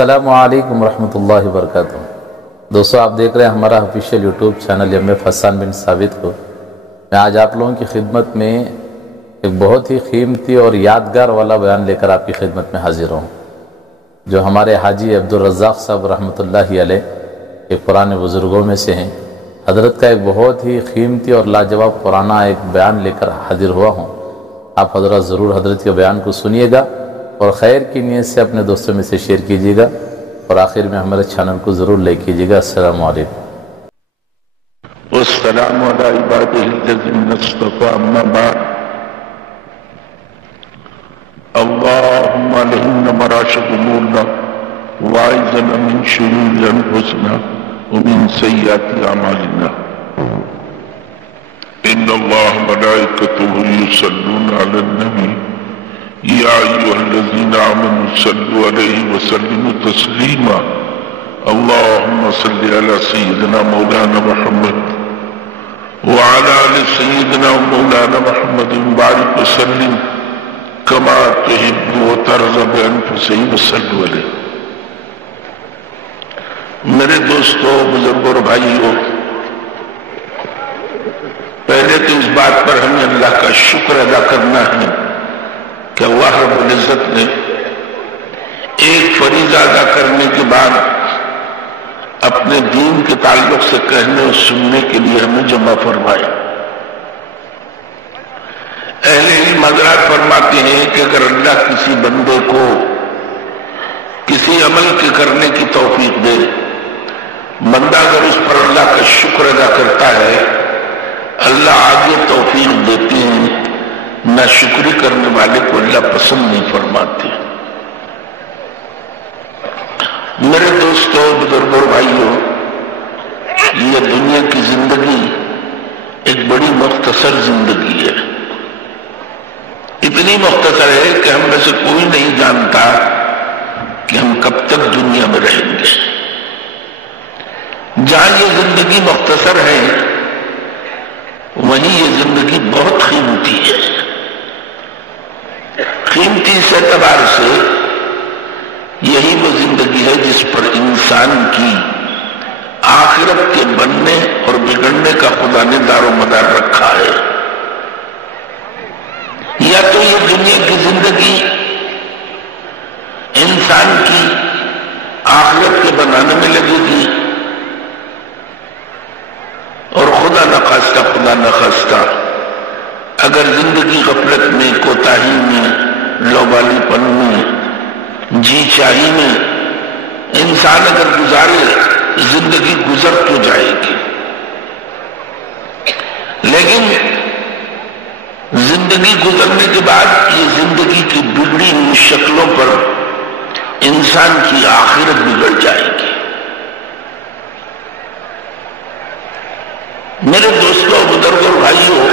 السلام علیکم ورحمۃ اللہ وبرکاتہ۔ دوستو، آپ دیکھ رہے ہیں ہمارا official YouTube channel M F Hassan bin Sabit کو۔ میں آج آپ لوگوں کی خدمت میں ایک بہت ہی قیمتی اور یادگار والا بیان لے کر آپ کی خدمت میں حاضر ہوں، جو ہمارے حاجی عبدالرزاق صاحب رحمۃ اللہ علیہ ایک پرانے بزرگوں میں سے ہیں۔ حضرت کا ایک بہت ہی قیمتی اور لاجواب پرانا ایک بیان لے کر حاضر ہوا ہوں۔ آپ حضرات ضرور حضرت کے بیان کو سنیے گا اور خیر کی نیت سے اپنے دوستوں میں سے شیئر کیجیے گا، اور آخر میں ہمارے چینل کو ضرور لائک کیجیے گا۔ السلام علیکم۔ والسلام على عباده الذين اصطفى، أما بعد، اللهم لهن مراشد أمورنا واعذنا من شرور أنفسنا ومن سيئات أعمالنا، إن الله ملائكته يصلون على النبي يا أيها الذين آمنوا صلوا عليه وسلموا تسليما، اللهم صل على سيدنا مولانا محمد وعلى آل سيدنا مولانا محمد وبارك وسلم كما تحب وترضى بأنفسه وصلوا عليه۔ میرے دوستوں، بزرگوں اور بھائیوں، پہلے تو اس بات پر ہمیں اللہ کا شکر ادا کرنا ہے کہ اللہ رب العزت نے ایک فریضہ ادا کرنے کے بعد اپنے دین کے تعلق سے کہنے اور سننے کے لیے ہمیں جمع فرمایا۔ اہل علم حضرات فرماتے ہیں کہ اگر اللہ کسی بندے کو کسی عمل کے کرنے کی توفیق دے، بندہ اگر اس پر اللہ کا شکر ادا کرتا ہے، اللہ آگے توفیق دیتے ہیں۔ ناشکری کرنے والے کو اللہ پسند نہیں فرماتے۔ میرے دوستوں، بزرگوں اور بھائیوں، یہ دنیا کی زندگی ایک بڑی مختصر زندگی ہے۔ اتنی مختصر ہے کہ ہم میں سے کوئی نہیں جانتا کہ ہم کب تک دنیا میں رہیں گے۔ جہاں یہ زندگی مختصر ہے، وہیں یہ زندگی بہت قیمتی ہے۔ قیمتی اس اعتبار سے یہی وہ زندگی ہے جس پر انسان کی آخرت کے بننے اور بگڑنے کا خدا نے دار و مدار رکھا ہے۔ یا تو یہ دنیا کی زندگی انسان کی آخرت کے بنانے میں لگے گی، اور خدا نخواستہ اگر زندگی غفلت میں، کوتاہی میں، لوبالی پن میں، جی چاہی میں انسان اگر گزارے، زندگی گزر تو جائے گی، لیکن زندگی گزرنے کے بعد یہ زندگی کی بگڑی ہوئی شکلوں پر انسان کی آخرت بگڑ جائے گی۔ میرے دوستوں، بزرگوں اور بھائیوں،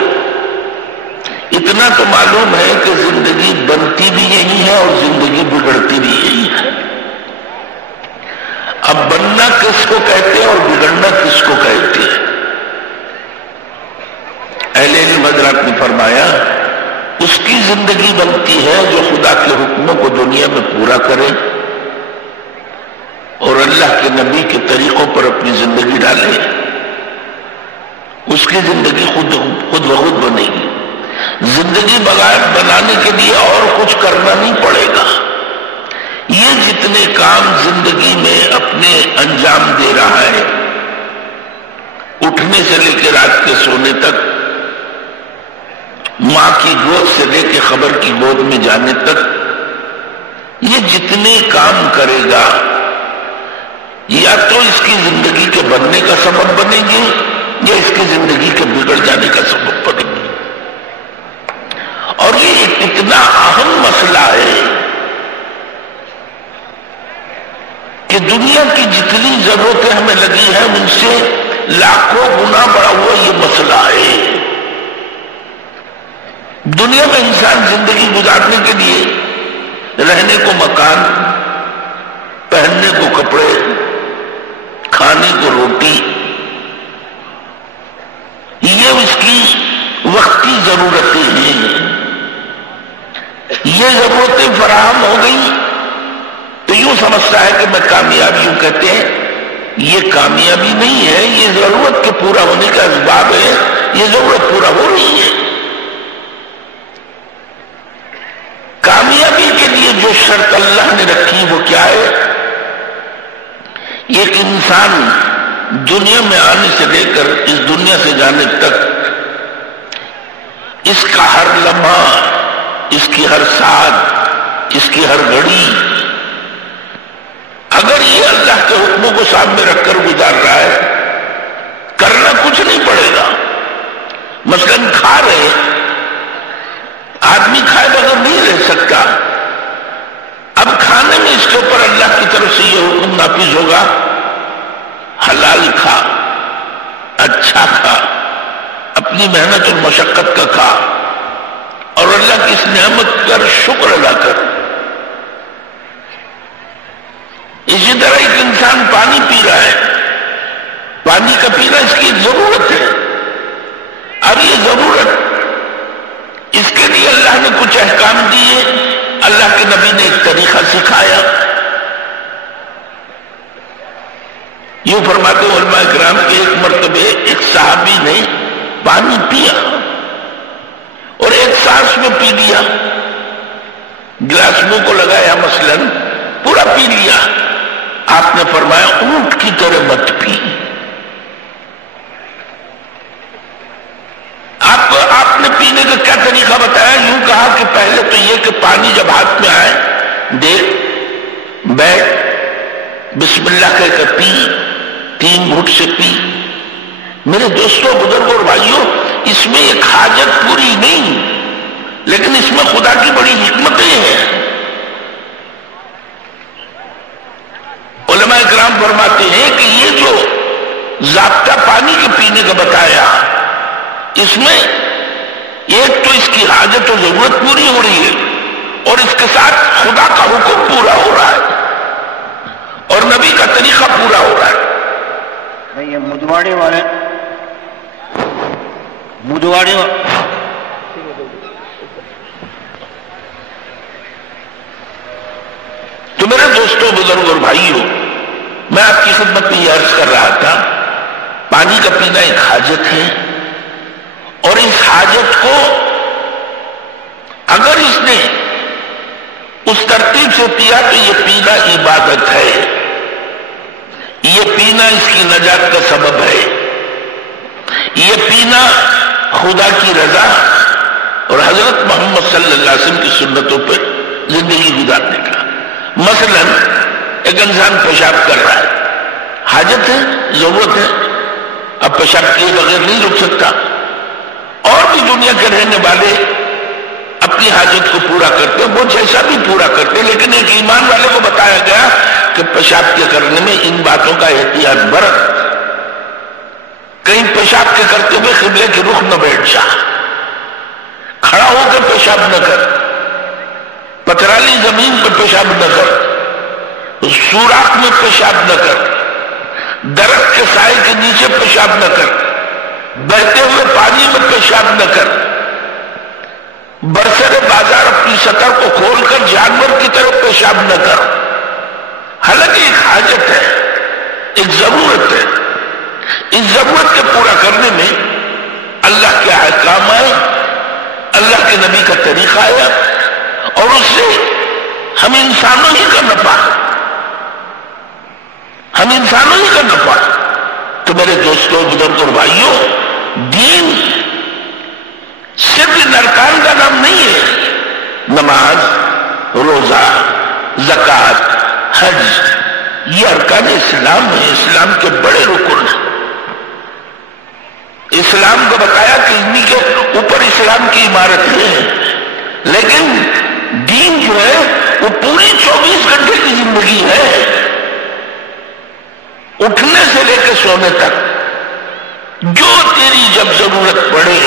اتنا تو معلوم ہے کہ زندگی بنتی بھی یہی ہے اور زندگی بگڑتی بھی یہی ہے۔ اب بننا کس کو کہتے ہیں اور بگڑنا کس کو کہتے ہیں؟ اہل علم حضرات نے فرمایا، اس کی زندگی بنتی ہے جو خدا کے حکموں کو دنیا میں پورا کرے اور اللہ کے نبی کے طریقوں پر اپنی زندگی ڈالے، اس کی زندگی خود بخود بنے گی۔ زندگی بنانے کے لیے اور کچھ کرنا نہیں پڑے گا۔ یہ جتنے کام زندگی میں اپنے انجام دے رہا ہے، اٹھنے سے لے کے رات کے سونے تک، ماں کی گود سے لے کے خبر کی گود میں جانے تک، یہ جتنے کام کرے گا، یا تو اس کی زندگی کے بننے کا سبب بنے گی یا اس کی زندگی کے بگڑ جانے کا سبب بنے گی۔ اور یہ ایک اتنا اہم مسئلہ ہے کہ دنیا کی جتنی ضرورتیں ہمیں لگی ہیں ان سے لاکھوں گنا بڑا ہوا یہ مسئلہ ہے۔ دنیا میں انسان زندگی گزارنے کے لیے رہنے کو مکان، پہننے کو کپڑے، کھانے کو روٹی، یہ اس کی وقتی ضرورتیں ہیں۔ یہ ضرورتیں فراہم ہو گئی تو یوں سمجھتا ہے کہ میں کامیابی ہوں، کہتے ہیں یہ کامیابی نہیں ہے، یہ ضرورت کے پورا ہونے کا اسباب ہے، یہ ضرورت پورا ہو رہی ہے۔ کامیابی کے لیے جو شرط اللہ نے رکھی وہ کیا ہے؟ ایک انسان دنیا میں آنے سے لے کر اس دنیا سے جانے تک اس کا ہر لمحہ، اس کی ہر ساتھ، اس کی ہر گھڑی اگر یہ اللہ کے حکموں کو سامنے رکھ کر گزار رہا ہے، کرنا کچھ نہیں پڑے گا۔ مثلاً کھا رہے، آدمی کھائے بغیر نہیں رہ سکتا، اب کھانے میں اس کے اوپر اللہ کی طرف سے یہ حکم نافذ ہوگا، حلال کھا، اچھا کھا، اپنی محنت اور مشقت کا کھا، اور اللہ کی اس نعمت پر شکر ادا کر۔ اسی طرح ایک انسان پانی پی رہا ہے، پانی کا پینا اس کی ضرورت ہے، اب یہ ضرورت، اس کے لیے اللہ نے کچھ احکام دیے، اللہ کے نبی نے ایک طریقہ سکھایا۔ یوں فرماتے ہیں علماء کرام کہ ایک مرتبہ ایک صحابی نے پانی پیا اور ایک سانس میں پی لیا، گلاس منہ کو لگایا، مثلاً پورا پی لیا۔ آپ نے فرمایا اونٹ کی طرح مت پی۔ آپ نے پینے کا کیا طریقہ بتایا؟ یوں کہا کہ پہلے تو یہ کہ پانی جب ہاتھ میں آئے دیکھ، بیٹھ، بسم اللہ کہہ کر پی، 3 گھٹ سے پی۔ میرے دوستوں، بزرگوں اور بھائیوں، اس میں ایک حاجت پوری نہیں، لیکن اس میں خدا کی بڑی حکمتیں ہیں۔ علماء کرام فرماتے ہیں کہ یہ جو ضابطہ پانی کے پینے کا بتایا، اس میں ایک تو اس کی حاجت و ضرورت پوری ہو رہی ہے، اور اس کے ساتھ خدا کا حکم پورا ہو رہا ہے اور نبی کا طریقہ پورا ہو رہا ہے۔ یہ مجواڑی والے تو میرے دوستوں، بزرگ اور بھائیوں، میں آپ کی خدمت میں یہ عرض کر رہا تھا، پانی کا پینا ایک حاجت ہے، اور اس حاجت کو اگر اس نے اس ترتیب سے پیا تو یہ پینا عبادت ہے، یہ پینا اس کی نجات کا سبب ہے، یہ پینا خدا کی رضا اور حضرت محمد صلی اللہ علیہ وسلم کی سنتوں پر زندگی گزارنے کا۔ مثلا ایک انسان پیشاب کر رہا ہے، حاجت ہے، ضرورت ہے، اب پیشاب کیے بغیر نہیں رک سکتا، اور بھی دنیا کے رہنے والے اپنی حاجت کو پورا کرتے ہیں، وہ جیسا بھی پورا کرتے ہیں، لیکن ایک ایمان والے کو بتایا گیا کہ پیشاب کے کرنے میں ان باتوں کا احتیاط برت، کہیں پیشاب کے کرتے ہوئے قبلے کے رخ نہ بیٹھ جا، کھڑا ہو کر پیشاب نہ کر، پتھرالی زمین پر پیشاب نہ کر، سوراخ میں پیشاب نہ کر، درخت کے سائے کے نیچے پیشاب نہ کر، بہتے ہوئے پانی میں پیشاب نہ کر، برسر بازار اپنی سطح کو کھول کر جانور کی طرح پیشاب نہ کر۔ حالانکہ ایک حاجت ہے، ایک ضرورت ہے، اس ضرورت کے پورا کرنے میں اللہ کے احکام آئے، اللہ کے نبی کا طریقہ آیا، اور اس سے ہم انسانوں ہی کا نفع، ہم انسانوں ہی کا نفع۔ تو میرے دوستوں، بزرگوں اور بھائیوں، دین صرف ان ارکان کا نام نہیں ہے، نماز، روزہ، زکوٰۃ، حج، یہ ارکان اسلام ہے، اسلام کے بڑے رکن ہیں۔ اسلام کو بتایا کہ انہی کے اوپر اسلام کی عمارت ہے، لیکن دین جو ہے وہ پوری 24 گھنٹے کی زندگی ہے، اٹھنے سے لے کے سونے تک، جو تیری جب ضرورت پڑے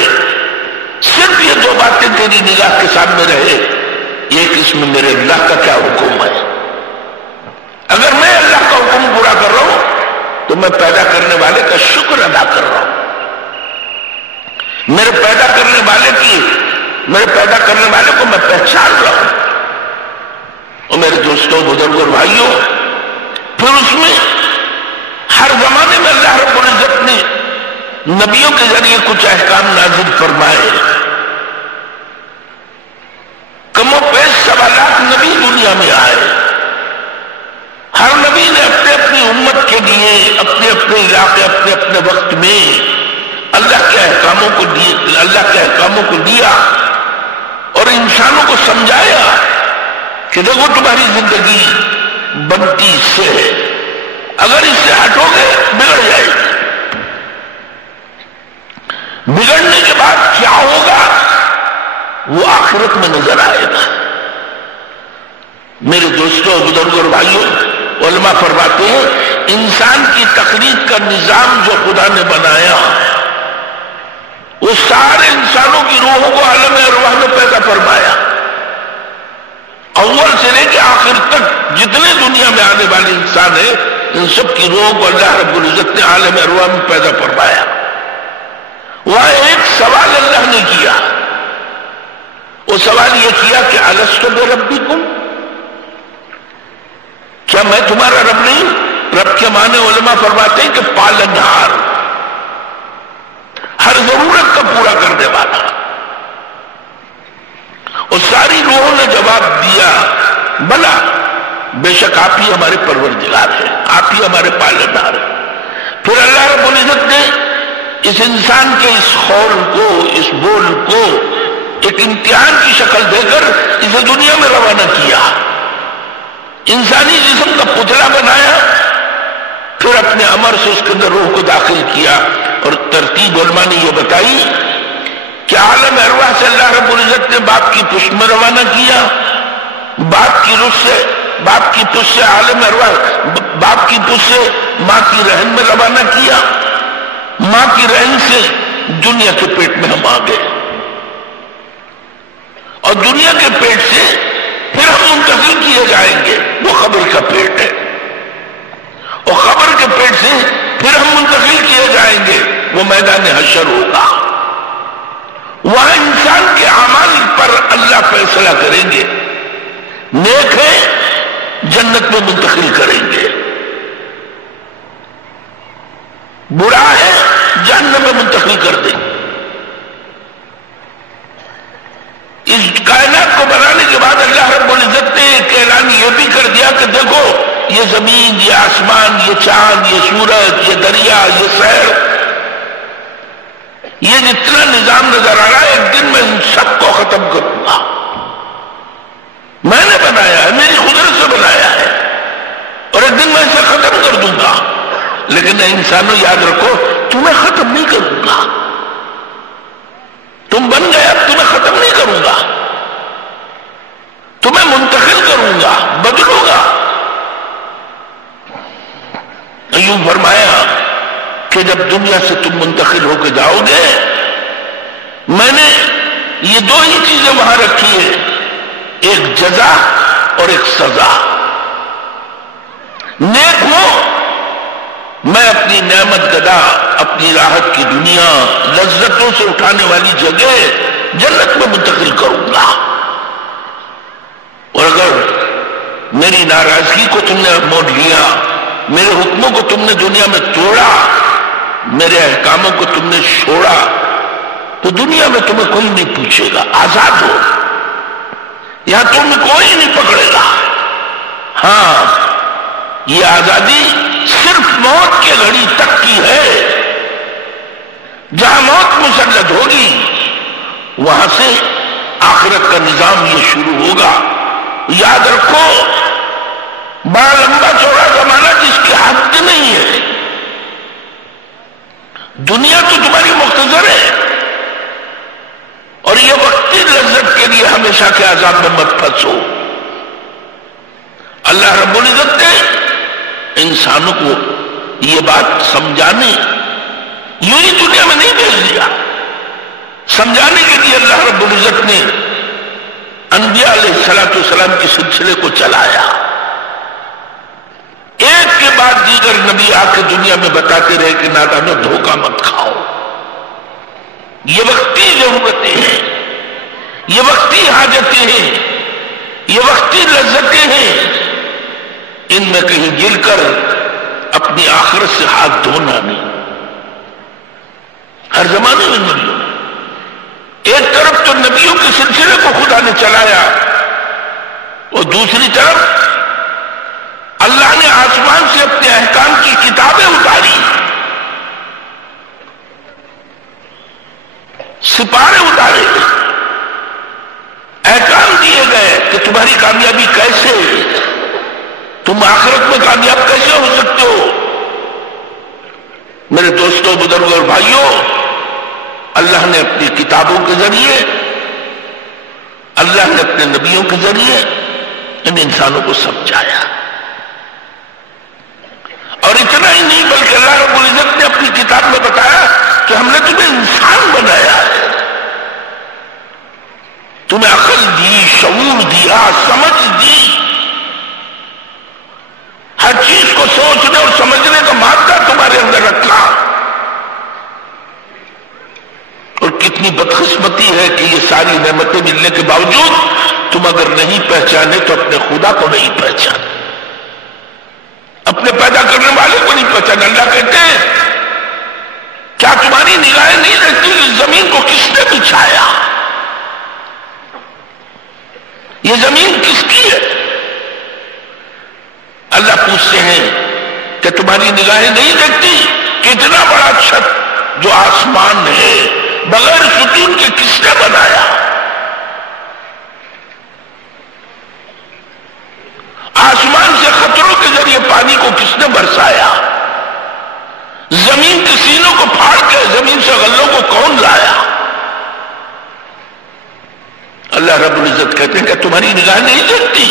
صرف یہ 2 باتیں تیری نگاہ کے سامنے رہے، ایک اس میں میرے اللہ کا کیا حکم ہے۔ اگر میں اللہ کا حکم پورا کر رہا ہوں تو میں پیدا کرنے والے کا شکر ادا کر رہا ہوں، میرے پیدا کرنے والے کو میں پہچان رہا ہوں۔ اور میرے دوستوں بزرگوں اور بھائیوں، پھر اس میں ہر زمانے میں اللہ رب العزت نے نبیوں کے ذریعے کچھ احکام نازل فرمائے. کم و بیش 7 لاکھ نبی دنیا میں آئے. ہر نبی نے اپنے اپنی امت کے لیے اپنے اپنے علاقے اپنے اپنے وقت میں اللہ کے احکاموں کو دیا اور انسانوں کو سمجھایا کہ دیکھو تمہاری زندگی بنتی اس سے ہے، اگر اس سے ہٹو گے بگڑ جائے گی. بگڑنے کے بعد کیا ہوگا وہ آخرت میں نظر آئے گا. میرے دوستوں بزرگوں اور بھائیوں، علماء فرماتے ہیں انسان کی تخلیق کا نظام جو خدا نے بنایا وہ سارے انسانوں کی روحوں کو عالم ارواح میں پیدا فرمایا. اول سے لے کے آخر تک جتنے دنیا میں آنے والے انسان ہیں ان سب کی روحوں کو اللہ رب العزت نے عالم ارواح میں پیدا فرمایا. وہاں ایک سوال اللہ نے کیا، وہ سوال یہ کیا کہ الستو بربکم، کیا میں تمہارا رب نہیں؟ رب کے معنی علماء فرماتے ہیں کہ پالنہار، ہر ضرورت کا پورا کرنے والا. اور ساری روحوں نے جواب دیا بلا، بے شک آپ ہی ہمارے پروردگار ہیں، آپ ہی ہمارے پالنہار ہیں. پھر اللہ رب العزت نے اس انسان کے اس قول کو، اس بول کو ایک امتحان کی شکل دے کر اسے دنیا میں روانہ کیا. انسانی جسم کا پتلا بنایا، پھر اپنے امر سے اس کے اندر روح کو داخل کیا. اور ترتیب علماء نے یہ بتائی کہ عالم ارواح سے اللہ رب العزت نے باپ کی پشت میں روانہ کیا، باپ کی پشت سے عالم ارواح، باپ کی پشت سے ماں کی رحم میں روانہ کیا، ماں کی رحم سے دنیا کے پیٹ میں ہم آ گئے، اور دنیا کے پیٹ سے پھر ہم منتقل کیے جائیں گے، وہ قبر کا پیٹ ہے. اور قبر کے پیٹ سے پھر ہم منتقل کیے جائیں گے، وہ میدان حشر ہوگا. وہاں انسان کے اعمال پر اللہ فیصلہ کریں گے. نیک ہے جنت میں منتقل کریں گے، برا ہے جہنم میں منتقل کر دیں گے. اس کائنات کو بنانے کے بعد اللہ رب العزت نے ایک اعلان یہ بھی کر دیا کہ دیکھو یہ زمین، یہ آسمان، یہ چاند، یہ سورج، یہ دریا، یہ سیر، یہ جتنا نظام نظر آ رہا ہے ایک دن میں ان سب کو ختم کروں گا. میں نے بنایا ہے، میری قدرت سے بنایا ہے، اور ایک دن میں اسے ختم کر دوں گا. لیکن انسانوں یاد رکھو تمہیں ختم نہیں کروں گا. تم بن گئے، اب تمہیں ختم نہیں کروں گا، تمہیں منتقل کروں گا، بدلوں گا. یوں فرمایا کہ جب دنیا سے تم منتقل ہو کے جاؤ گے، میں نے یہ 2 ہی چیزیں وہاں رکھی ہیں، ایک جزا اور ایک سزا. نیک ہو، میں اپنی نعمت گدا، اپنی راحت کی دنیا، لذتوں سے اٹھانے والی جگہ جنت میں منتقل کروں گا. اور اگر میری ناراضگی کو تم نے موڑ لیا، میرے حکموں کو تم نے دنیا میں توڑا، میرے احکاموں کو تم نے چھوڑا، تو دنیا میں تمہیں کوئی نہیں پوچھے گا، آزاد ہو. یہاں تمہیں کوئی نہیں پکڑے گا. ہاں، یہ آزادی صرف موت کی گھڑی تک کی ہے. جہاں موت مسلط ہوگی وہاں سے آخرت کا نظام یہ شروع ہوگا. یاد رکھو بڑا لمبا چوڑا زمانہ جس کی حد نہیں ہے. دنیا تو تمہاری مختصر ہے، اور یہ وقتی لذت کے لیے ہمیشہ کے عذاب میں مت پھنسو. اللہ رب العزت نے انسانوں کو یہ بات سمجھانے یوں ہی دنیا میں نہیں بھیج دیا. سمجھانے کے لیے اللہ رب العزت نے انبیاء علیہ السلام کے سلسلے کو چلایا. ایک کے بعد دیگر نبی آ کے دنیا میں بتاتے رہے کہ نادانوں دھوکہ مت کھاؤ. یہ وقتی ضرورتیں ہیں، یہ وقتی حاجتیں ہیں، یہ وقتی لذتیں ہیں، ان میں کہیں گر کر اپنی آخرت سے ہاتھ دھونا نہیں۔ ہر زمانے میں نبیوں، ایک طرف تو نبیوں کے سلسلے کو خدا نے چلایا، اور دوسری طرف اللہ نے آسمان سے اپنے احکام کی کتابیں اتاری، سپارے اتارے، احکام دیے گئے کہ تمہاری کامیابی کیسے، تم آخرت میں کامیاب کیسے ہو سکتے ہو۔ میرے دوستوں، بزرگوں اور بھائیوں، اللہ نے اپنی کتابوں کے ذریعے، اللہ نے اپنے نبیوں کے ذریعے ان انسانوں کو سمجھایا، اور اتنا ہی نہیں بلکہ اللہ رب العزت نے اپنی کتاب میں بتایا کہ ہم نے تمہیں انسان بنایا ہے، تمہیں عقل دی، شعور دیا، سمجھ دی، ہر چیز کو سوچنے اور سمجھنے کا مادہ تمہارے اندر رکھا۔ اور کتنی بدقسمتی ہے کہ یہ ساری نعمتیں ملنے کے باوجود تم اگر نہیں پہچانے تو اپنے خدا کو نہیں پہچانے، اپنے پیدا کرنے والے کو نہیں پہچانے۔ اللہ کہتے ہیں کیا تمہاری نگاہیں نہیں رہتی اس زمین کو کس نے بچھایا؟ یہ زمین کس کی ہے؟ اللہ پوچھتے ہیں کہ تمہاری نگاہیں نہیں دیکھتی کہ اتنا بڑا چھت جو آسمان ہے بغیر ستون کے کس نے بنایا؟ آسمان سے خطروں کے ذریعے پانی کو کس نے برسایا؟ زمین کے سینوں کو پھاڑ کے زمین سے غلوں کو کون لایا؟ اللہ رب العزت کہتے ہیں کہ تمہاری نگاہ نہیں دیکھتی؟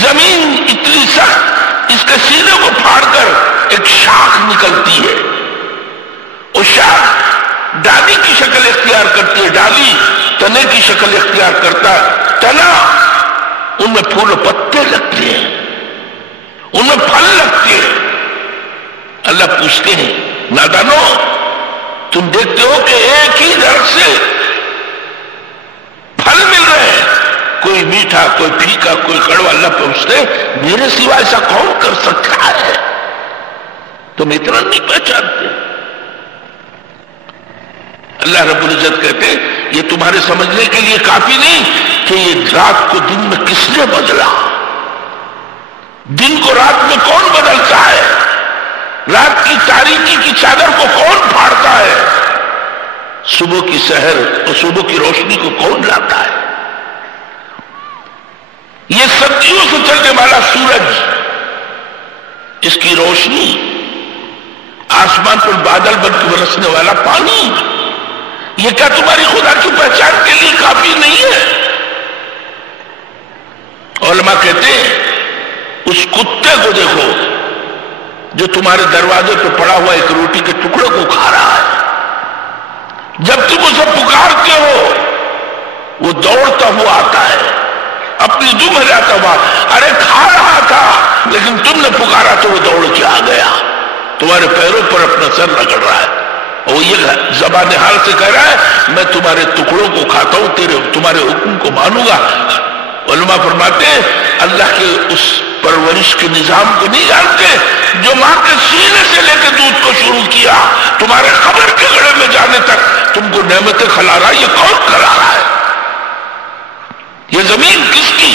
زمین اتنی سخت، اس کے سینے کو پھاڑ کر ایک شاخ نکلتی ہے، وہ شاخ ڈالی کی شکل اختیار کرتی ہے، ڈالی تنے کی شکل اختیار کرتا ہے، تنا ان میں پھول و پتے لگتے ہیں، ان میں پھل لگتے ہیں۔ اللہ پوچھتے ہیں نادانو، تم دیکھتے ہو کہ ایک ہی درخت سے پھل مل رہے ہیں، کوئی میٹھا، کوئی پھیکا، کوئی کڑوا۔ اللہ پوچھتے میرے سوا ایسا کون کر سکتا ہے؟ تم اتنا نہیں پہچانتے؟ اللہ رب العزت کہتے یہ تمہارے سمجھنے کے لیے کافی نہیں کہ یہ رات کو دن میں کس نے بدلا، دن کو رات میں کون بدلتا ہے، رات کی تاریکی کی چادر کو کون پھاڑتا ہے، صبح کی سحر اور صبح کی روشنی کو کون لاتا ہے۔ یہ صدیوں سے چلنے والا سورج، اس کی روشنی، آسمان پر بادل بن کے برسنے والا پانی، یہ کیا تمہاری خدا کی پہچان کے لیے کافی نہیں ہے؟ علماء کہتے ہیں اس کتے کو دیکھو جو تمہارے دروازے پہ پڑا ہوا ایک روٹی کے ٹکڑے کو کھا رہا ہے، جب تم اسے پکارتے ہو وہ دوڑتا ہوا آتا ہے، اپنی دم ہلاتا ہوا، ارے کھا رہا تھا لیکن تم نے پکارا تو وہ دوڑ کے آ گیا، تمہارے پیروں پر اپنا سر رگڑ رہا ہے، اور یہ زبان حال سے کہہ رہا ہے میں تمہارے ٹکڑوں کو کھاتا ہوں، تمہارے حکم کو مانوں گا۔ علماء فرماتے ہیں اللہ کے اس پرورش کے نظام کو نہیں جانتے جو ماں کے سینے سے لے کے دودھ کو شروع کیا، تمہارے قبر کے گڑھے میں جانے تک تم کو نعمتیں کھلا رہا، یہ کون کھلا رہا ہے؟ یہ زمین کس کی؟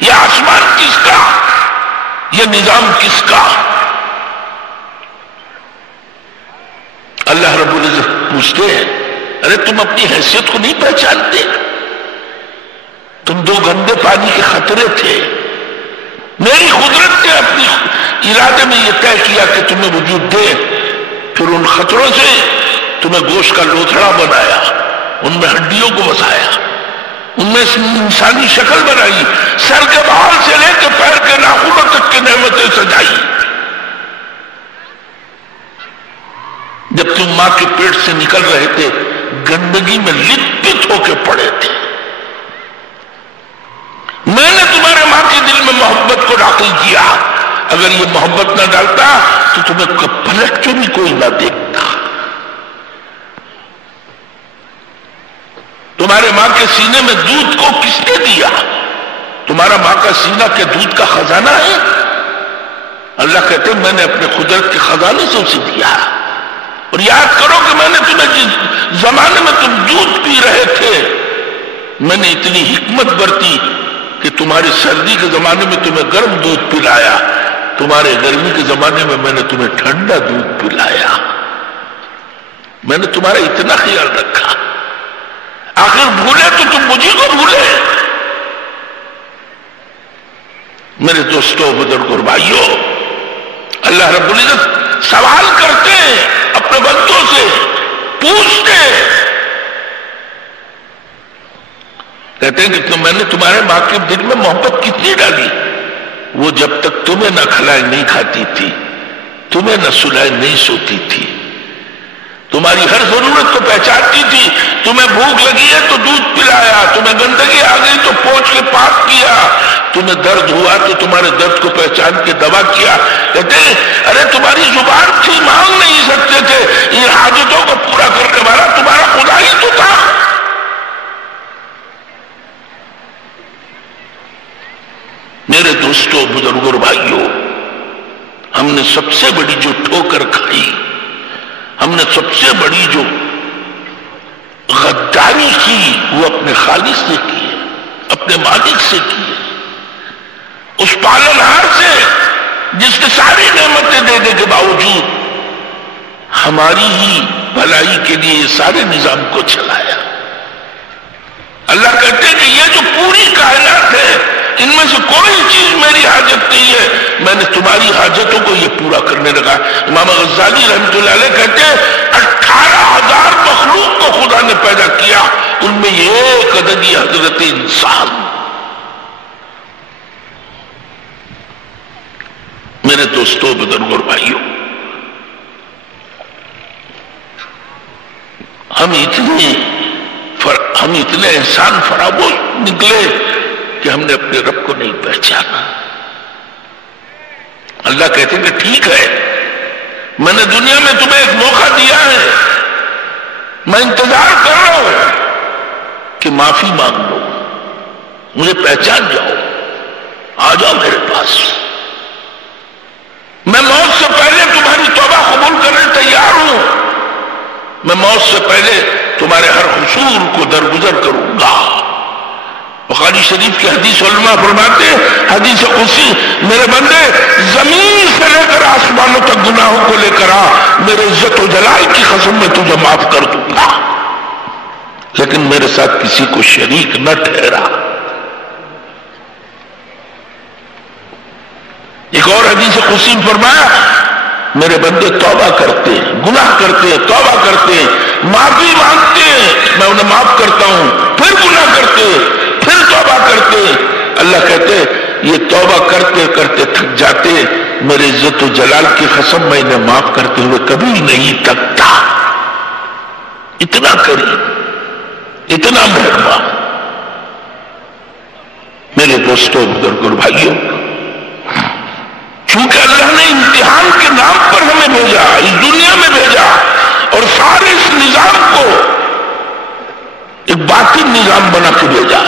یہ آسمان کس کا؟ یہ نظام کس کا؟ اللہ رب العزت پوچھتے ہیں ارے تم اپنی حیثیت کو نہیں پہچانتے؟ تم دو گندے پانی کے خطرے تھے، میری قدرت نے اپنی ارادے میں یہ طے کیا کہ تمہیں وجود دے، پھر ان خطروں سے تمہیں گوشت کا لوتھڑا بنایا، ان میں ہڈیوں کو بسایا، ان میں انسانی شکل بنائی، سر کے بال سے لے کے پیر کے ناخنوں تک کی نعمتیں سجائی۔ جب تم ماں کے پیٹ سے نکل رہے تھے گندگی میں لت پت ہو کے پڑے تھے، میں نے تمہارے ماں کے دل میں محبت کو داخل کیا، اگر یہ محبت نہ ڈالتا تو تمہیں پلٹ کے بھی کوئی نہ دیکھتا۔ تمہارے ماں کے سینے میں دودھ کو کس نے دیا؟ تمہارا ماں کا سینہ کیا دودھ کا خزانہ ہے؟ اللہ کہتے ہیں میں نے اپنے قدرت کے خزانے سے اسے دیا. اور یاد کرو کہ میں نے تمہیں جس زمانے میں تم دودھ پی رہے تھے میں نے اتنی حکمت برتی کہ تمہاری سردی کے زمانے میں تمہیں گرم دودھ پلایا, تمہارے گرمی کے زمانے میں نے تمہیں ٹھنڈا دودھ پلایا. میں نے تمہارا اتنا خیال رکھا. آخر بھولے تو تم مجھے کو بھولے. میرے دوستوں, بزرگوں اور بھائیوں, اللہ رب العزت سوال کرتے ہیں اپنے بندوں سے, پوچھتے ہیں, کہتے ہیں کہ میں نے تمہارے ماں کے دل میں محبت کتنی ڈالی. وہ جب تک تمہیں نہ کھلائے نہیں کھاتی تھی, تمہیں نہ سلائے نہیں سوتی تھی, تمہاری ہر ضرورت کو پہچانتی تھی. تمہیں بھوک لگی ہے تو دودھ پلایا, تمہیں گندگی آ گئی تو پوچھ کے پاک کیا, تمہیں درد ہوا تو تمہارے درد کو پہچان کے دوا کیا. کہتے ہیں ارے تمہاری زبان تھی, مانگ نہیں سکتے تھے, ان حاجتوں کو پورا کرنے والا تمہارا خدا ہی تو تھا. میرے دوستوں, بزرگوں اور بھائیوں, ہم نے سب سے بڑی جو ٹھوکر کھائی, ہم نے سب سے بڑی جو غداری کی وہ اپنے خالق سے کی ہے, اپنے مالک سے کی ہے, اس پالنہار سے جس نے ساری نعمتیں دینے کے باوجود ہماری ہی بھلائی کے لیے یہ سارے نظام کو چلایا. اللہ کہتے ہیں کہ یہ جو پوری کائنات ہے ان میں سے کوئی چیز میری حاجت نہیں ہے, میں نے تمہاری حاجتوں کو یہ پورا کرنے لگا. امام غزالی رحمۃ اللہ علیہ کہتے ہیں 18,000 مخلوق کو خدا نے پیدا کیا, ان میں یہ ایک عددی حضرت انسان. میرے دوستوں, بزرگوں اور بھائیوں, ہم اتنے انسان فراموش نکلے کہ ہم نے اپنے رب کو نہیں پہچانا. اللہ کہتے ہیں کہ ٹھیک ہے, میں نے دنیا میں تمہیں ایک موقع دیا ہے, میں انتظار کر رہا ہوں کہ معافی مانگ لو, مجھے پہچان جاؤ, آ جاؤ میرے پاس. میں موت سے پہلے تمہاری توبہ قبول کرنے تیار ہوں, میں موت سے پہلے تمہارے ہر قصور کو درگزر کروں گا. بخاری شریف کی حدیث علماء فرماتے ہیں, حدیث قدسی, میرے بندے زمین سے لے کر آسمانوں تک گناہوں کو لے کر آ, میرے عزت و جلال کی قسم میں تجھے معاف کر دوں گا, لیکن میرے ساتھ کسی کو شریک نہ ٹھہرا. ایک اور حدیث قدسی میں فرمایا, میرے بندے توبہ کرتے ہیں, گناہ کرتے ہیں, توبہ کرتے ہیں, معافی مانگتے ہیں, میں انہیں معاف کرتا ہوں, پھر گناہ کرتے ہیں, پھر توبہ کرتے ہیں. اللہ کہتے ہیں یہ توبہ کرتے کرتے تھک جاتے, میرے عزت و جلال کی قسم میں انہیں معاف کرتے ہوئے کبھی نہیں تھکتا. اتنا کریم, اتنا مہربان. میرے دوستوں, بزرگوں اور بھائیوں, چونکہ اللہ نے امتحان کے نام پر ہمیں بھیجا, اس دنیا میں بھیجا, اور سارے اس نظام کو ایک باطل نظام بنا کے بھیجا.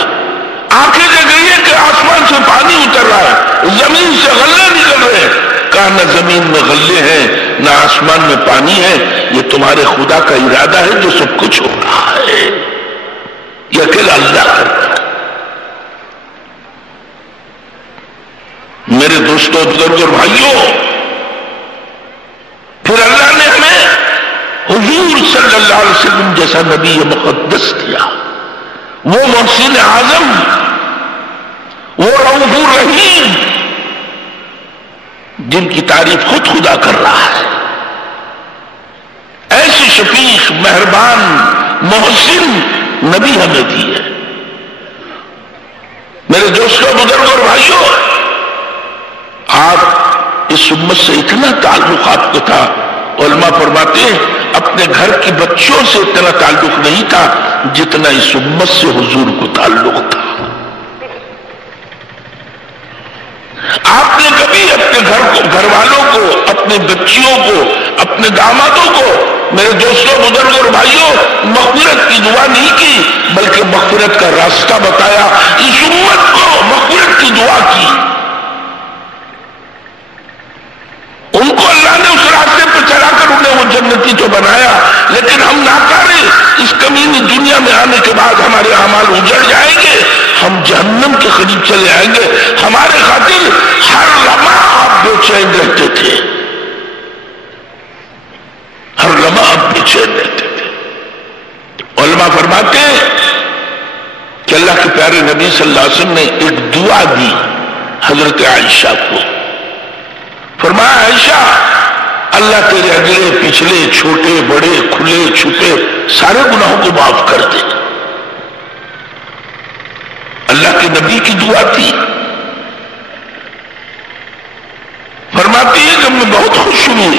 آنکھیں دیکھ رہی ہے کہ آسمان سے پانی اتر رہا ہے, زمین سے غلے نکل رہے ہیں. کہا نہ زمین میں غلے ہیں نہ آسمان میں پانی ہے, یہ تمہارے خدا کا ارادہ ہے جو سب کچھ ہو رہا ہے, یہ اکیلا اللہ کر رہا ہے. میرے دوستوں, بزرگوں اور بھائیوں, پھر اللہ نے ہمیں حضور صلی اللہ علیہ وسلم جیسا نبی مقدس دیا, وہ محسن اعظم, وہ رؤوف الرحیم, جن کی تعریف خود خدا کر رہا ہے. ایسی شفیق, مہربان, محسن نبی ہمیں دی ہے. میرے دوستوں, بزرگوں اور بھائیوں, آپ اس امت سے اتنا تعلق آپ کو تھا, علماء فرماتے ہیں اپنے گھر کی بچوں سے اتنا تعلق نہیں تھا جتنا اس امت سے حضور کو تعلق تھا. آپ نے کبھی اپنے گھر والوں کو, اپنے بچیوں کو, اپنے دامادوں کو, میرے دوستوں, بزرگوں اور بھائیوں, مغفرت کی دعا نہیں کی, بلکہ مغفرت کا راستہ بتایا. اس امت کو مغفرت کی دعا کی، ان کو اللہ نے اس راستے پہ چلا کر انہیں وہ جنتی تو بنایا، لیکن ہم ناکارے اس کمینی دنیا میں آنے کے بعد ہمارے اعمال اجڑ جائیں گے، ہم جہنم کے قریب چلے آئیں گے۔ ہمارے خاطر ہر لمحہ آپ بے چین رہتے تھے، ہر لمحہ آپ بے چین رہتے تھے۔ علماء فرماتے ہیں کہ اللہ کے پیارے نبی صلی اللہ علیہ وسلم نے ایک دعا دی حضرت عائشہ کو، فرمایا عائشہ اللہ تیرے اگلے پچھلے چھوٹے بڑے کھلے چھپے سارے گناہوں کو معاف کر دے۔ اللہ کے نبی کی دعا تھی۔ فرماتی ہے کہ میں بہت خوش ہوئی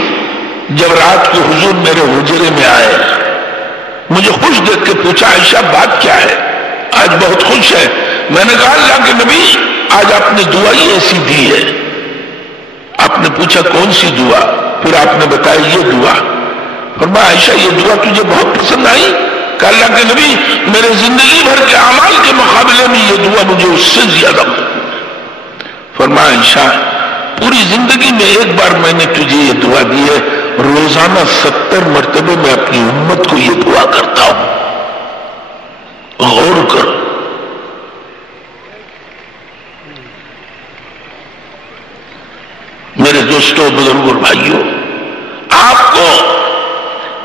جب رات کو حضور میرے حجرے میں آئے، مجھے خوش دیکھ کے پوچھا عائشہ بات کیا ہے، آج بہت خوش ہے؟ میں نے کہا اللہ کے نبی آج آپ نے دعا ہی ایسی دی ہے۔ آپ نے پوچھا کون سی دعا؟ پھر آپ نے بتایا یہ دعا۔ فرمایا عائشہ یہ دعا تجھے بہت پسند آئی؟ کہ اللہ کے نبی میرے زندگی بھر کے اعمال کے مقابلے میں یہ دعا مجھے اس سے زیادہ پسند۔ فرمایا عائشہ پوری زندگی میں ایک بار میں نے تجھے یہ دعا دی ہے، روزانہ 70 مرتبے میں اپنی امت کو یہ دعا کرتا ہوں، غور کرو۔ میرے دوستوں بزرگوں اور بھائیوں، آپ کو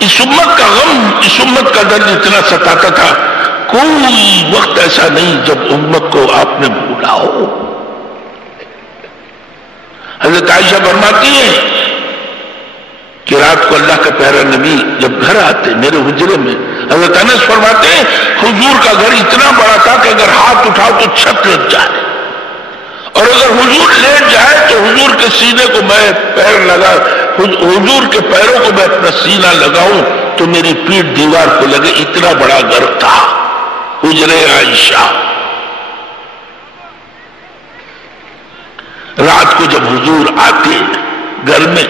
اس امت کا غم، اس امت کا درد اتنا ستاتا تھا، کوئی وقت ایسا نہیں جب امت کو آپ نے بھولا ہو۔ حضرت عائشہ فرماتی ہیں کہ رات کو اللہ کا پیارا نبی جب گھر آتے میرے حجرے میں، حضرت انس فرماتے ہیں حضور کا گھر اتنا بڑا تھا کہ اگر ہاتھ اٹھاؤ تو چھت لگ جائے، اور اگر حضور لیٹ جائے تو حضور کے سینے کو میں پیر لگا، حضور کے پیروں کو میں اپنا سینہ لگاؤں تو میری پیٹھ دیوار کو لگے، اتنا بڑا گھر تھا حجرے عائشہ۔ رات کو جب حضور آتے گھر میں،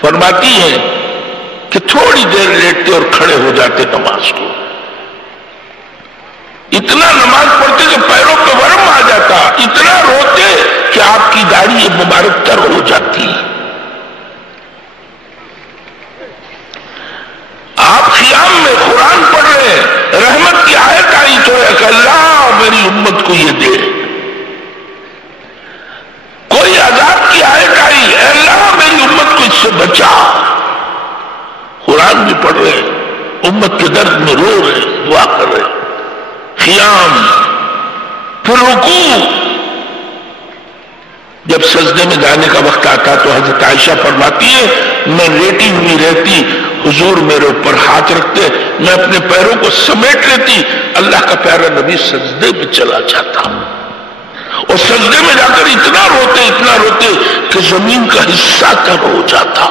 فرماتی ہیں کہ تھوڑی دیر لیٹتے اور کھڑے ہو جاتے نماز کو، اتنا نماز پڑھتے کہ پیروں پہ ورم آ جاتا، اتنا روتے کہ آپ کی داڑھی مبارک تر ہو جاتی۔ آپ خیام میں قرآن پڑھ رہے، رحمت کی آیت آئی تو ہے کہ اللہ میری امت کو یہ دے، کوئی عذاب کی آیت آئی، اے اللہ میری امت کو اس سے بچا، قرآن بھی پڑھ رہے، امت کے درد میں رو رہے، دعا کر رہے، قیام، پھر رکوع۔ جب سجدے میں جانے کا وقت آتا تو حضرت عائشہ فرماتی ہے میں لیٹی ہوئی رہتی، حضور میرے اوپر ہاتھ رکھتے، میں اپنے پیروں کو سمیٹ لیتی، اللہ کا پیارا نبی سجدے میں چلا جاتا، اور سجدے میں جا کر اتنا روتے کہ زمین کا حصہ تر ہو جاتا،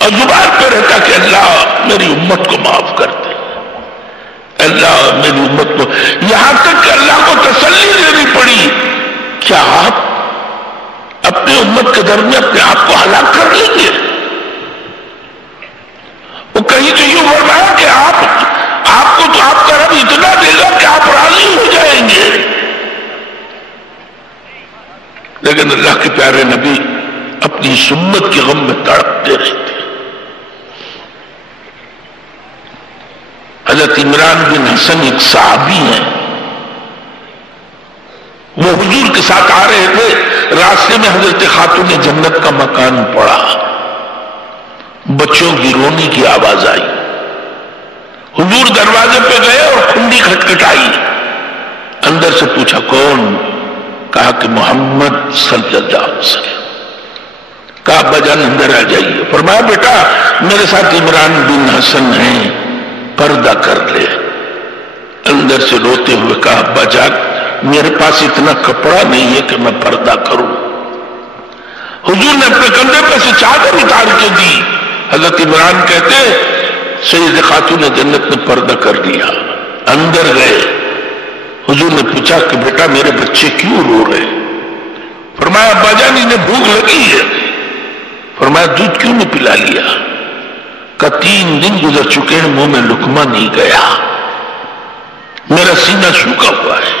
اور زبان پہ رہتا کہ اللہ میری امت کو معاف کر دے، اللہ میری امت کو، یہاں تک کہ اللہ کو تسلی دینی پڑی کیا آپ اپنے امت کے در میں اپنے آپ کو ہلاک کر لیں گے؟ وہ کہیں تو یوں فرمایا کہ آپ کو تو آپ کا رب اتنا دے گا کہ آپ راضی ہو جائیں گے، لیکن اللہ کے پیارے نبی اپنی سنت کے غم میں تڑپتے رہتے۔ حضرت عمران بن حسن ایک صحابی ہیں، وہ حضور کے ساتھ آ رہے تھے، راستے میں حضرت خاتون جنت کا مکان پڑا، بچوں کی رونے کی آواز آئی، حضور دروازے پہ گئے اور کھنڈی کھٹکھٹائی، اندر سے پوچھا کون؟ کہا کہ محمد صلی اللہ علیہ وسلم۔ کہا ابا جان اندر آ جائیے۔ فرمایا بیٹا میرے ساتھ عمران بن حسن ہیں، پردہ کر لے۔ اندر سے روتے ہوئے کہا ابا جان میرے پاس اتنا کپڑا نہیں ہے کہ میں پردہ کروں۔ حضور نے اپنے کندھے پر سے چادر اتار کے دی۔ حضرت عمران کہتے سید خاتون جنت نے پردہ کر لیا، اندر گئے، حضور نے پوچھا کہ بیٹا میرے بچے کیوں رو رہے؟ فرمایا ابا جان انہیں بھوک لگی ہے۔ فرمایا دودھ کیوں نہیں پلا لیا؟ کہ 3 دن گزر چکے ہیں منہ میں لقمہ نہیں گیا، میرا سینہ سوکھا ہوا ہے۔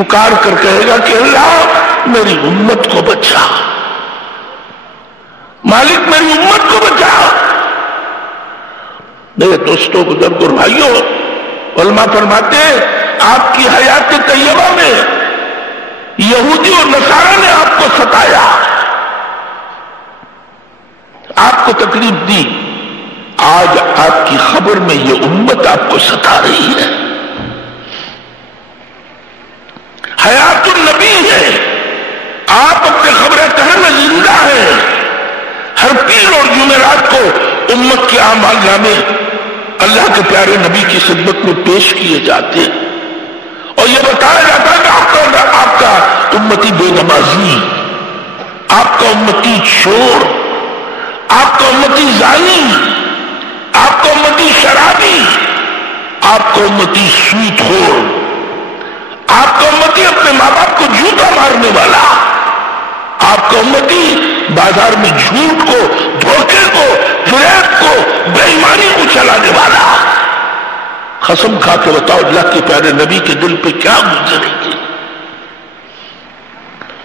پکار کر کہے گا کہ اللہ میری امت کو بچا، مالک میری امت کو بچا۔ میرے دوستوں بزرگوں اور بھائیوں، علماء فرماتے ہیں آپ کی حیات طیبہ میں یہودی اور نصارہ نے آپ کو ستایا، آپ کو تکلیف دی، آج آپ کی خبر میں یہ امت آپ کو ستا رہی ہے۔ حیات النبی ہے، آپ اپنے خبر طہر میں زندہ ہیں۔ ہر پیر اور جمعرات کو امت کے اعمال نامے اللہ کے پیارے نبی کی خدمت میں پیش کیے جاتے ہیں، اور یہ بتایا جاتا ہے کہ آپ کا امتی بے نمازی، آپ کا امتی چور، آپ کا امتی زانی، آپ کا امتی شرابی، آپ کا امتی سود خور، آپ کا امتی اپنے ماں باپ کو جوتا مارنے والا، آپ کا امتی بازار میں جھوٹ کو، دھوکے کو، فریب کو، بے ایمانی کو چلانے والا۔ قسم کھا کے بتاؤ اللہ کے پیارے نبی کے دل پہ کیا گزرے گی؟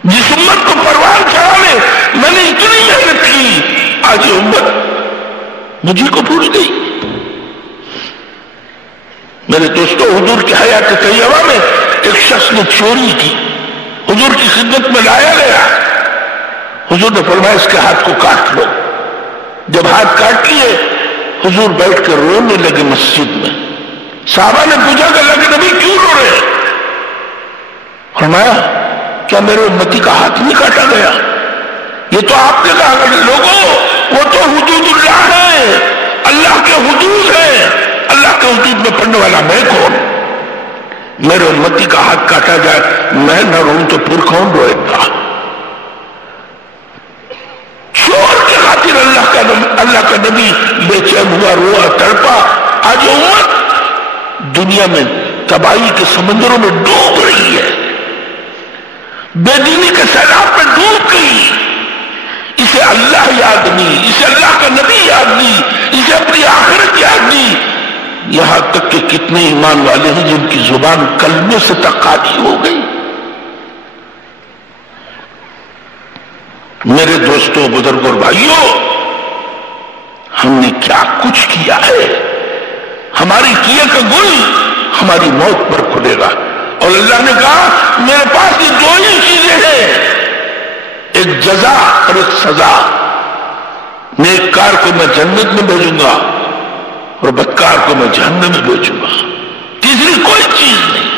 جس امت کو پروان چڑھانے میں نے اتنی محنت کی، آج یہ امت مجھے کو بھول گئی۔ میرے دوستوں، حضور کی حیات طیبہ میں ایک شخص نے چوری کی، حضور کی خدمت میں لایا گیا، حضور نے فرمایا اس کے ہاتھ کو کاٹ لو۔ جب ہاتھ کاٹ لیے، حضور بیٹھ کر رونے لگے مسجد میں۔ صحابہ نے پوچھا کہ اللہ کے نبی کیوں رو رہے؟ فرمایا کیا میرے امتی کا ہاتھ نہیں کاٹا گیا؟ یہ تو آپ نے کہا کہ لوگوں وہ تو حدود اللہ ہے، اللہ کے حدود ہے، اللہ کے حدود میں پڑھنے والا میں کون؟ میرے امتی کا ہاتھ کاٹا جائے، میں نہ روؤں تو پھر کون روئے گا؟ چور کے خاطر اللہ کا نبی بے چین ہوا، روا، تڑپا۔ آج امت دنیا میں تباہی کے سمندروں میں ڈوب رہی ہے، بے دینی کے سیلاب میں ڈوب گئی۔ اسے اللہ یاد نہیں، اسے اللہ کا نبی یاد نہیں، اسے اپنی آخرت یاد نہیں۔ یہاں تک کہ کتنے ایمان والے ہیں جن کی زبان کلمے سے تقاضی ہو گئی۔ میرے دوستوں، بزرگوں اور بھائیوں، ہم نے کیا کچھ کیا ہے؟ ہماری کیے کا گل ہماری موت پر کھلے گا، اور اللہ نے کہا میرے پاس یہ دو ہی چیزیں ہیں، ایک جزا اور ایک سزا۔ نیک کار کو میں جنت میں بھیجوں گا اور بدکار کو میں جہنم میں بھیجوں گا، تیسری کوئی چیز نہیں۔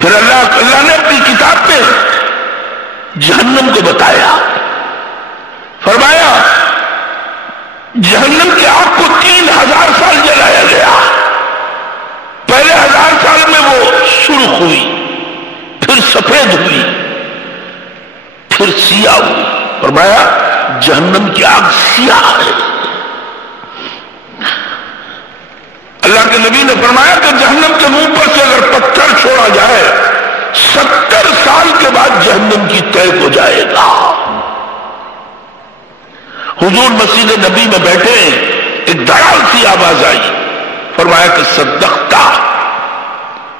پھر اللہ نے اپنی کتاب میں جہنم کو بتایا، فرمایا جہنم کی آگ کو 3000 سال جلایا گیا۔ پہلے 1000 سال میں وہ سرخ ہوئی، پھر سفید ہوئی، پھر سیاہ ہوئی۔ فرمایا جہنم کی آگ سیاہ ہے۔ اللہ کے نبی نے فرمایا کہ جہنم کے منہ پر سے اگر پتھر چھوڑا جائے 70 سال کے بعد جہنم کی طے ہو جائے گا۔ حضور مسجد نبی میں بیٹھے، ایک دھڑال سی آواز آئی، فرمایا کہ صدقتا۔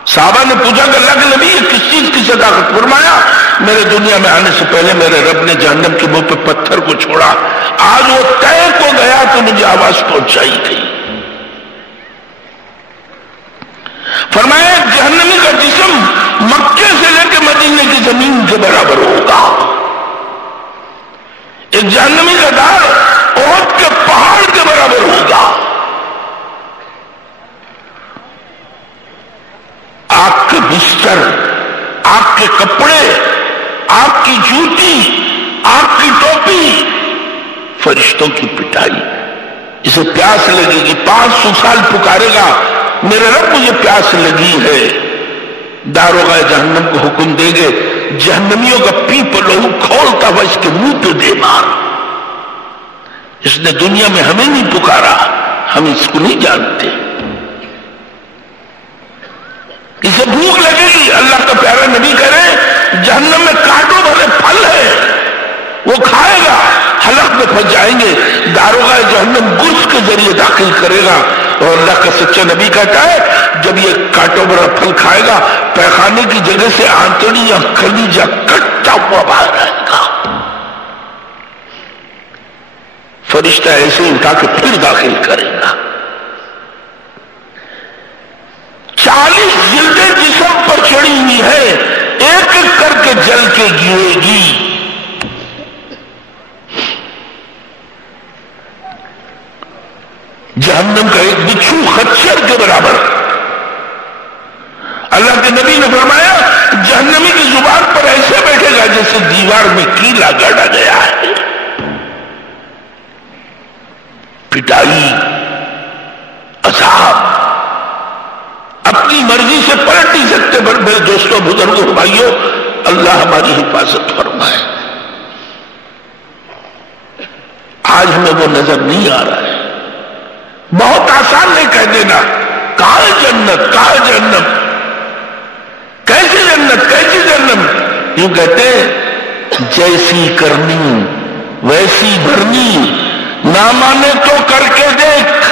صحابہ نے پوچھا کہ اللہ کے نبی یہ کس چیز کی صداقت؟ فرمایا میرے دنیا میں آنے سے پہلے میرے رب نے جہنم کے منہ پہ پتھر کو چھوڑا، آج وہ طے کو گیا تو مجھے آواز پہنچائی گئی۔ فرمایا جہنمی کا جسم مکے سے لے کے مدینے کی زمین کے برابر ہوگا، ایک جہنمی کا دار احد کے پہاڑ کے برابر ہوگا۔ آپ کے بستر، آپ کے کپڑے، آپ کی جوتی، آپ کی ٹوپی، فرشتوں کی پٹائی۔ اسے پیاس لگے گی، 500 سال پکارے گا میرے رب مجھے پیاس لگی ہے۔ داروغہ جہنم کو حکم دیں گے جہنمیوں کا پیپ لہو کھولتا ہوا اس کے منہ پہ دے مار۔ اس نے دنیا میں ہمیں نہیں پکارا، ہم اس کو نہیں جانتے۔ اسے بھوک لگے گی، اللہ کا پیارا نبی کہہ رہے ہیں جہنم میں کانٹوں بھرے پھل ہے، وہ کھائے گا، حلق میں پھنس جائیں گے۔ داروغہ جہنم گرز کے ذریعے داخل کرے گا اور اللہ کا سچا نبی کہتا ہے جب یہ کانٹوں بھرا پھل کھائے گا پیخانے کی جگہ سے آنتڑی یا کلیجہ کٹتا ہوا باہر آئے گا، فرشتہ ایسے اٹھا کے پھر داخل کرے گا۔ 40 جلدیں جسم پر چڑھی ہوئی ہے، ایک ایک کر کے جل کے گرے گی۔ جہنم کا ایک بچھو خچر کے برابر۔ اللہ کے نبی نے فرمایا جہنمی کی زبان پر ایسے بیٹھے گا جیسے دیوار میں کیلا گاڑا گیا ہے۔ پٹائی، عذاب، اپنی مرضی سے پلٹ نہیں سکتے۔ میرے دوستوں، بزرگوں، بھائیوں، اللہ ہماری حفاظت فرمائے۔ آج ہمیں وہ نظر نہیں آ رہا ہے۔ بہت آسان ہے کہہ دینا کہاں ہے جنت، کہاں ہے جہنم، کیسی جنت، کیسی جہنم۔ یوں کہتے ہیں جیسی کرنی ویسی بھرنی، نہ مانے تو کر کے دیکھ،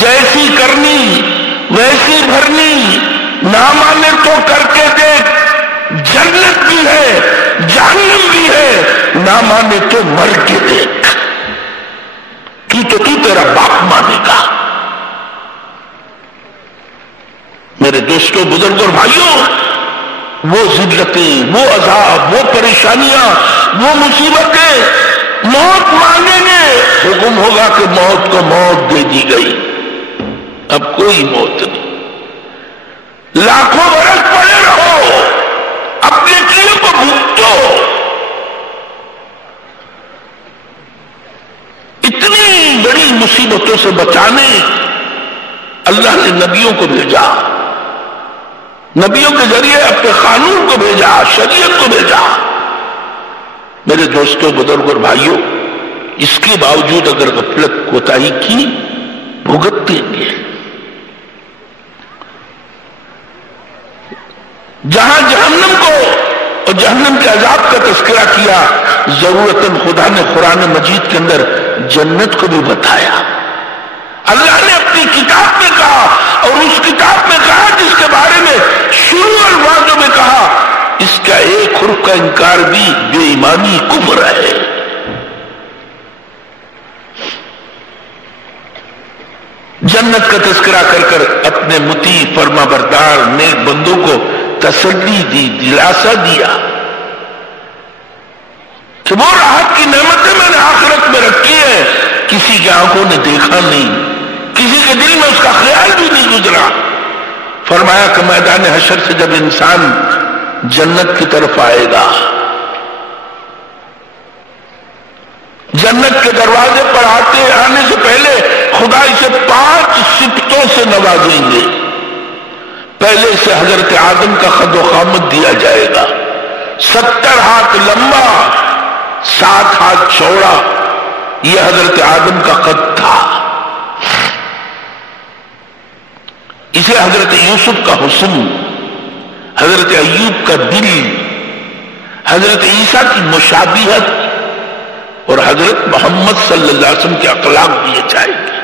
جیسی کرنی ویسی بھرنی، نہ مانے تو کر کے دیکھ۔ جنت بھی ہے جہنم بھی ہے، نہ مانے تو مر کے دیکھ، تو تیرا باپ مانے گا۔ میرے دوستوں، بزرگوں اور بھائیوں، وہ ذلتیں، وہ عذاب، وہ پریشانیاں، وہ مصیبتیں موت مانگیں گے، حکم ہوگا کہ موت کو موت دے دی گئی، اب کوئی موت نہیں۔ لاکھوں برس پڑے رہو، اپنے کیے کو بھگتو۔ اتنی بڑی مصیبتوں سے بچانے اللہ نے نبیوں کو بھیجا، نبیوں کے ذریعے اپنے قانون کو بھیجا، شریعت کو بھیجا۔ میرے دوستوں، بزرگوں اور بھائیوں، اس کے باوجود اگر غفلت کوتاہی کی بھگتیں گے۔ جہاں جہنم کو اور جہنم کے عذاب کا تذکرہ کیا، ضرورتاً خدا نے قرآن مجید کے اندر جنت کو بھی بتایا۔ اللہ نے اپنی کتاب میں کہا، اور اس کتاب میں کہا جس کے بارے میں شروع الفاظوں میں کہا اس کا ایک حرف کا انکار بھی بے ایمانی کفر ہے۔ جنت کا تذکرہ کر کر اپنے مطیع فرما بردار نیک بندوں کو تسلی دی، دلاسا دیا کہ وہ راحت کی نعمتیں میں نے آخرت میں رکھی ہیں، کسی کی آنکھوں نے دیکھا نہیں، کسی کے دل میں اس کا خیال بھی نہیں گزرا۔ فرمایا کہ میدان حشر سے جب انسان جنت کی طرف آئے گا، جنت کے دروازے پر آنے سے پہلے خدا اسے 5 صفتوں سے نوازیں گے۔ پہلے سے حضرت آدم کا قد و قامت دیا جائے گا، 70 ہاتھ لمبا، 7 ہاتھ چوڑا، یہ حضرت آدم کا قد تھا۔ اسے حضرت یوسف کا حسن، حضرت ایوب کا دل، حضرت عیسیٰ کی مشابہت اور حضرت محمد صلی اللہ علیہ وسلم کے اخلاق دیے جائیں گے۔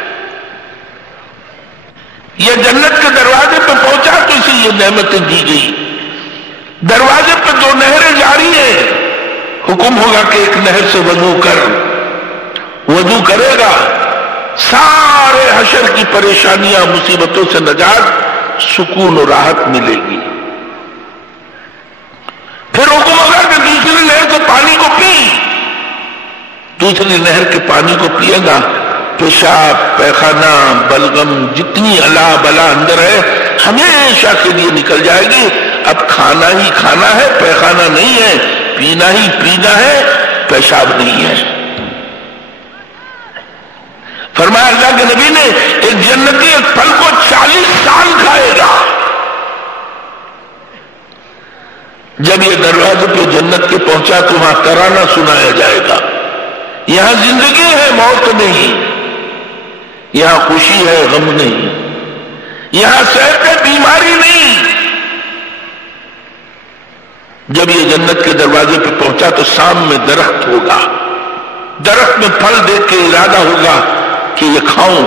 یہ جنت کے دروازے پہ پہنچا تو اسے یہ نعمتیں دی گئی۔ دروازے پہ 2 نہریں جاری ہیں، حکم ہوگا کہ ایک نہر سے وضو کر، وضو کرے گا، سارے حشر کی پریشانیاں مصیبتوں سے نجات، سکون و راحت ملے گی۔ پھر حکم ہوگا کہ دوسری نہر سے پانی کو پی، دوسری نہر کے پانی کو پیے گا، پیشاب، پیخانہ، بلغم، جتنی الا بلا اندر ہے ہمیشہ کے لیے نکل جائے گی۔ اب کھانا ہی کھانا ہے، پیخانہ نہیں ہے، پینا ہی پینا ہے، پیشاب نہیں ہے۔ فرمایا اللہ کے نبی نے ایک جنتی ایک پھل کو 40 سال کھائے گا۔ جب یہ دروازے پہ جنت کے پہنچا تو وہاں ترانہ سنایا جائے گا، یہاں زندگی ہے، موت نہیں، یہاں خوشی ہے، غم نہیں، یہاں صحت ہے، بیماری نہیں۔ جب یہ جنت کے دروازے پہ پہنچا تو سامنے درخت ہوگا، درخت میں پھل دیکھ کے ارادہ ہوگا کہ یہ کھاؤں،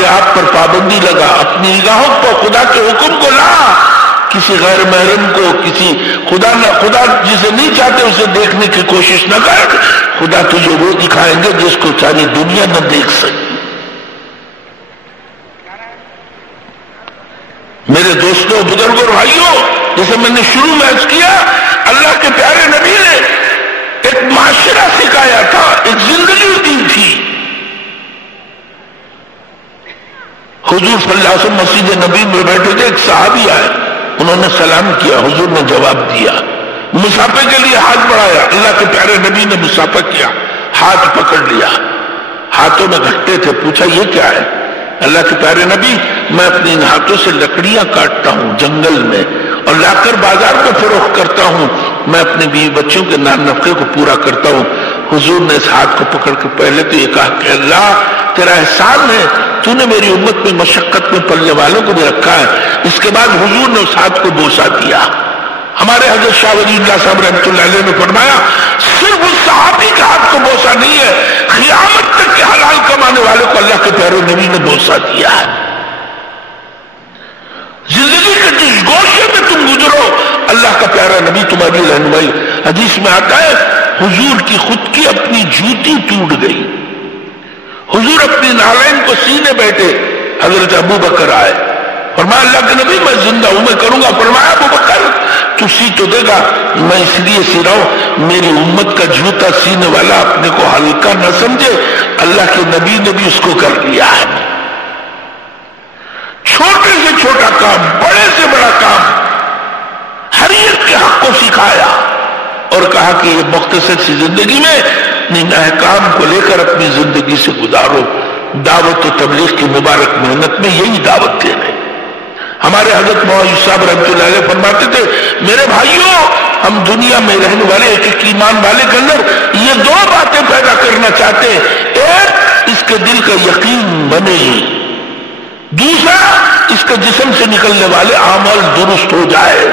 آگے آپ پر پابندی لگا، اپنی نگاہوں کو خدا کے حکم کو لا، کسی غیر محرم کو، کسی خدا جسے نہیں چاہتے اسے دیکھنے کی کوشش نہ کر، خدا تجھے وہ دکھائیں گے جس کو ساری دنیا نہ دیکھ سکتی۔ میرے دوستوں، بزرگوں، بھائیوں، جیسے میں نے شروع میں عرض کیا، اللہ کے پیارے نبی نے ایک معاشرہ سکھایا تھا، ایک زندگی دی تھی۔ حضور صلی اللہ علیہ وسلم مسجد نبی میں بیٹھے تھے، ایک صحابی آئے، انہوں نے سلام کیا، حضور نے جواب دیا، مسافے کے لیے ہاتھ بڑھایا، اللہ کے پیارے نبی نے مسافہ کیا، ہاتھ پکڑ لیا، ہاتھوں میں گھٹے تھے، پوچھا یہ کیا ہے؟ اللہ کے پیارے نبی، میں اپنے ان ہاتھوں سے لکڑیاں کاٹتا ہوں جنگل میں اور لا کر بازار میں فروخت کرتا ہوں، میں اپنے بیوی بچوں کے نان نفقے کو پورا کرتا ہوں۔ حضور نے اس ہاتھ کو پکڑ کے پہلے تو یہ کہا کہ اللہ تیرا احسان ہے، تو نے میری امت میں مشقت میں پلنے والوں کو بھی رکھا ہے۔ اس کے بعد حضور نے اس ہاتھ کو بوسہ دیا۔ ہمارے حضرت شاہ ولی اللہ صاحب رحمۃ اللہ علیہ نے فرمایا، صرف اس صحابی کے ہاتھ کو بوسہ نہیں ہے، قیامت تک کے حلال کمانے والوں کو اللہ کے پیارے نبی نے بوسہ دیا ہے۔ زندگی کے جس گوشے میں تم گزرو، اللہ کا پیارا نبی تمہاری رہنمائی۔ حدیث میں آتا ہے، حضور کی خود کی اپنی جوتی ٹوٹ گئی، حضور اپنی نالین کو سینے بیٹھے، حضرت ابو بکر آئے، فرمایا اللہ کے نبی میں زندہ ہوں، میں کروں گا۔ فرمایا ابو بکر تو سی تو دے گا، میں اس لیے سی رہا ہوں میری امت کا جوتا سینے والا اپنے کو ہلکا نہ سمجھے، اللہ کے نبی نے بھی اس کو کر لیا ہے۔ چھوٹے سے چھوٹا کام، بڑے سے بڑا کام، ہر ایک کے حق کو سکھایا اور کہا کہ یہ مختصر سی زندگی میں ان احکام کو لے کر اپنی زندگی سے گزارو۔ دعوت و تبلیغ کی مبارک محنت میں یہی دعوت دے رہے۔ ہمارے حضرت مولانا صاحب رحمۃ اللہ علیہ فرماتے تھے، میرے بھائیوں، ہم دنیا میں رہنے والے ایک ایک ایمان والے کے اندر یہ دو باتیں پیدا کرنا چاہتے ہیں، ایک اس کے دل کا یقین بنے، دوسرا اس کے جسم سے نکلنے والے اعمال درست ہو جائے۔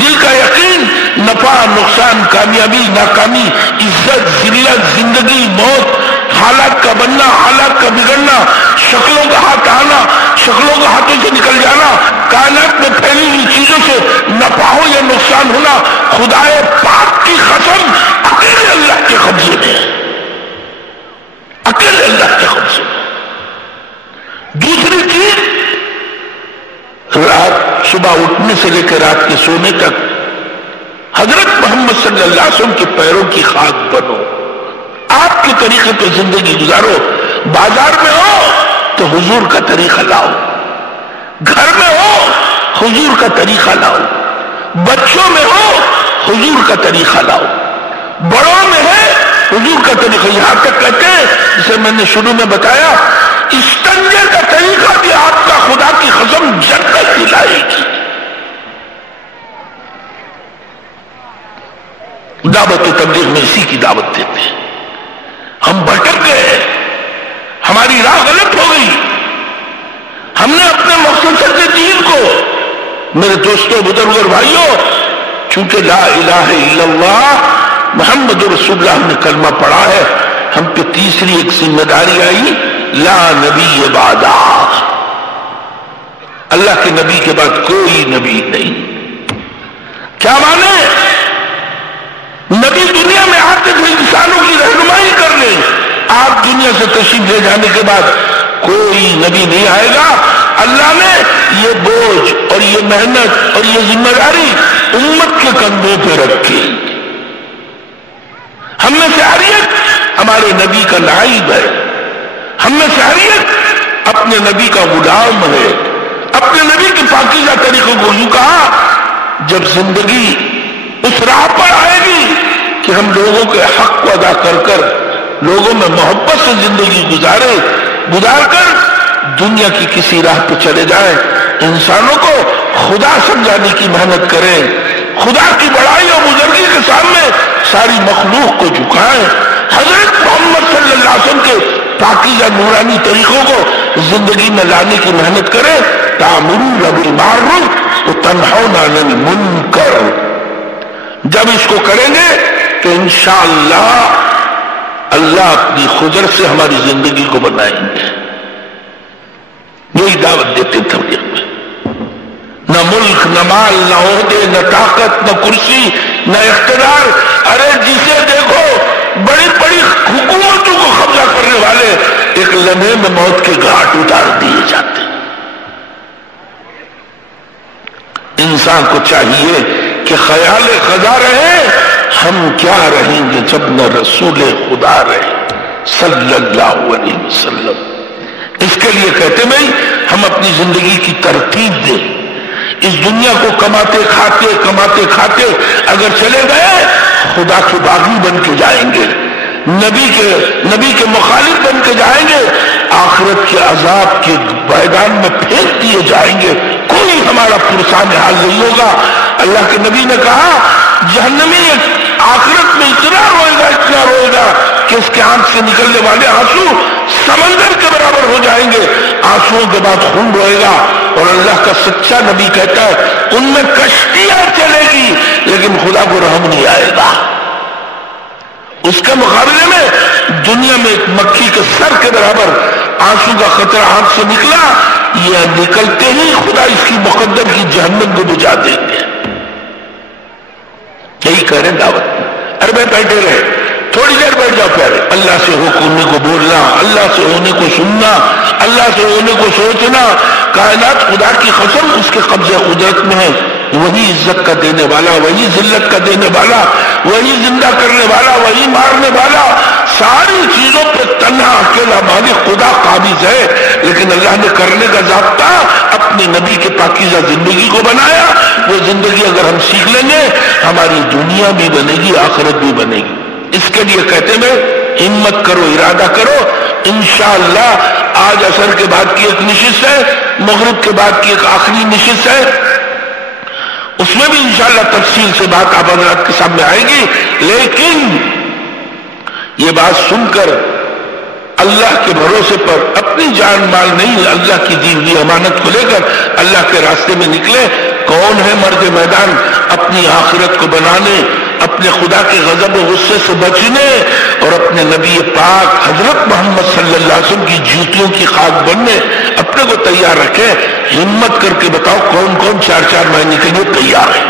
دل کا یقین، نفع نقصان، کامیابی ناکامی، عزت ذلت، زندگی موت، حالات کا بننا حالات کا بگڑنا، شکلوں کا ہاتھ آنا شکلوں کا ہاتھوں سے نکل جانا، کائنات میں پھیلی ہوئی چیزوں سے نفع ہو یا نقصان ہونا، خدائے پاک کی قسم اکیلے اللہ کے قبضے میں، اکیلے اللہ کے قبضے میں۔ دوسری چیز، رات صبح اٹھنے سے لے کر رات کے سونے تک حضرت محمد صلی اللہ علیہ وسلم کے پیروں کی خاک بنو، آپ کے طریقے پہ زندگی گزارو۔ بازار میں ہو تو حضور کا طریقہ لاؤ، گھر میں ہو حضور کا طریقہ لاؤ، بچوں میں ہو حضور کا طریقہ لاؤ، بڑوں میں ہے حضور کا طریقہ۔ یہاں تک کہتے ہیں، جسے میں نے شروع میں بتایا، استنجے کا طریقہ بھی آپ کا خدا کی قسم جنت دلائے گی۔ دعوت و تبلیغ میں اسی کی دعوت دیتے ہیں۔ ہم بھٹک گئے، ہماری راہ غلط ہو گئی، ہم نے اپنے مختصر سے دین کو، میرے دوستوں بزرگوں اور بھائیوں، چونکہ لا الہ الا اللہ محمد رسول اللہ ہم نے کلمہ پڑھا ہے، ہم پہ تیسری ایک ذمہ داری آئی، لا نبی بعدہ، اللہ کے نبی کے بعد کوئی نبی نہیں۔ کیا مانے؟ نبی دنیا میں آتے تھے انسانوں کی رہنمائی کرنے، آپ دنیا سے تشریف لے جانے کے بعد کوئی نبی نہیں آئے گا۔ اللہ نے یہ بوجھ اور یہ محنت اور یہ ذمہ داری امت کے کندھوں پہ رکھی۔ ہم میں سے ہر ایک ہمارے نبی کا نائب ہے، ہم میں سے ہر ایک اپنے نبی کا غلام ہے، اپنے نبی کے پاکیزہ طریقوں کو یوں کہا، جب زندگی اس راہ پر آئے گی کہ ہم لوگوں کے حق کو ادا کر کر لوگوں میں محبت سے زندگی گزار کر دنیا کی کسی راہ پہ چلے جائیں، انسانوں کو خدا سمجھانے کی محنت کریں، خدا کی بڑائی اور بزرگی کے سامنے ساری مخلوق کو جھکائیں، حضرت محمد صلی اللہ علیہ وسلم کے پاکیزہ نورانی طریقوں کو زندگی میں لانے کی محنت کریں۔ تأمرون بالمعروف وتنہون عن المنکر، جب اس کو کریں گے تو انشاءاللہ اللہ اپنی قدرت سے ہماری زندگی کو بنائیں گے۔ یہی دعوت دیتے تبلیغ میں. نہ ملک، نہ مال، نہ عہدے، نہ طاقت، نہ کرسی، نہ اقتدار. ارے جسے دیکھو بڑی بڑی حکومتوں کو قبضہ کرنے والے ایک لمحے میں موت کے گھاٹ اتار دیے جاتے ہیں. انسان کو چاہیے کہ خیال خدا رہے. ہم کیا رہیں گے جب نہ رسول خدا رہے صلی اللہ علیہ وسلم. اس کے لیے کہتے ہیں ہم اپنی زندگی کی ترتیب دیں. اس دنیا کو کماتے کھاتے اگر چلے گئے خدا کے باغی بن کے جائیں گے، نبی کے مخالف بن کے جائیں گے، آخرت کے عذاب کے میدان میں پھینک دیے جائیں گے. کوئی ہمارا پرسان حال نہیں ہوگا. اللہ کے نبی نے کہا جہنمی آخرت میں اتنا روئے گا کہ اس کے آنکھ سے نکلنے والے آنسو سمندر کے برابر ہو جائیں گے. آنسوؤں کے بعد خون روئے گا. اور اللہ کا سچا نبی کہتا ہے ان میں کشتیاں چلے گی لیکن خدا کو رحم نہیں آئے گا. اس کے مقابلے میں دنیا میں ایک مکھی کے سر کے برابر آنسو کا خطرہ آنکھ سے نکلا، یہ نکلتے ہی خدا اس کی مقدر کی جہنم کو بجھا دیں گے. یہی کہہ رہے دعوت میں. ارے بیٹھے رہے، تھوڑی دیر بیٹھ جاؤ پیارے. اللہ سے ہونے کو بولنا، اللہ سے ہونے کو سننا، اللہ سے ہونے کو سوچنا. کائنات خدا کی قسم اس کے قبضے قدرت میں ہے. وہی عزت کا دینے والا، وہی ذلت کا دینے والا، وہی زندہ کرنے والا، وہی مارنے والا. ساری چیزوں پہ تنہا اکیلا مالک خدا قابض ہے. لیکن اللہ نے کرنے کا ضابطہ اپنے نبی کے پاکیزہ زندگی کو بنایا. وہ زندگی اگر ہم سیکھ لیں گے ہماری دنیا بھی بنے گی، آخرت بھی بنے گی. اس کے لیے کہتے ہیں ہمت کرو، ارادہ کرو. انشاءاللہ آج عصر کے بعد کی ایک نشست ہے، مغرب کے بعد کی ایک آخری نشست ہے. اس میں بھی انشاءاللہ تفصیل سے بات آپ حضرات کے سامنے آئے گی. لیکن یہ بات سن کر اللہ کے بھروسے پر اپنی جان مال نہیں، اللہ کی دی ہوئی امانت کو لے کر اللہ کے راستے میں نکلے. کون ہے مرد میدان اپنی آخرت کو بنانے، اپنے خدا کے غضب و غصے سے بچنے اور اپنے نبی پاک حضرت محمد صلی اللہ علیہ وسلم کی جوتیوں کی خاک بننے اپنے کو تیار رکھے. ہمت کر کے بتاؤ کون کون 4 مہینے کے لیے تیار ہے؟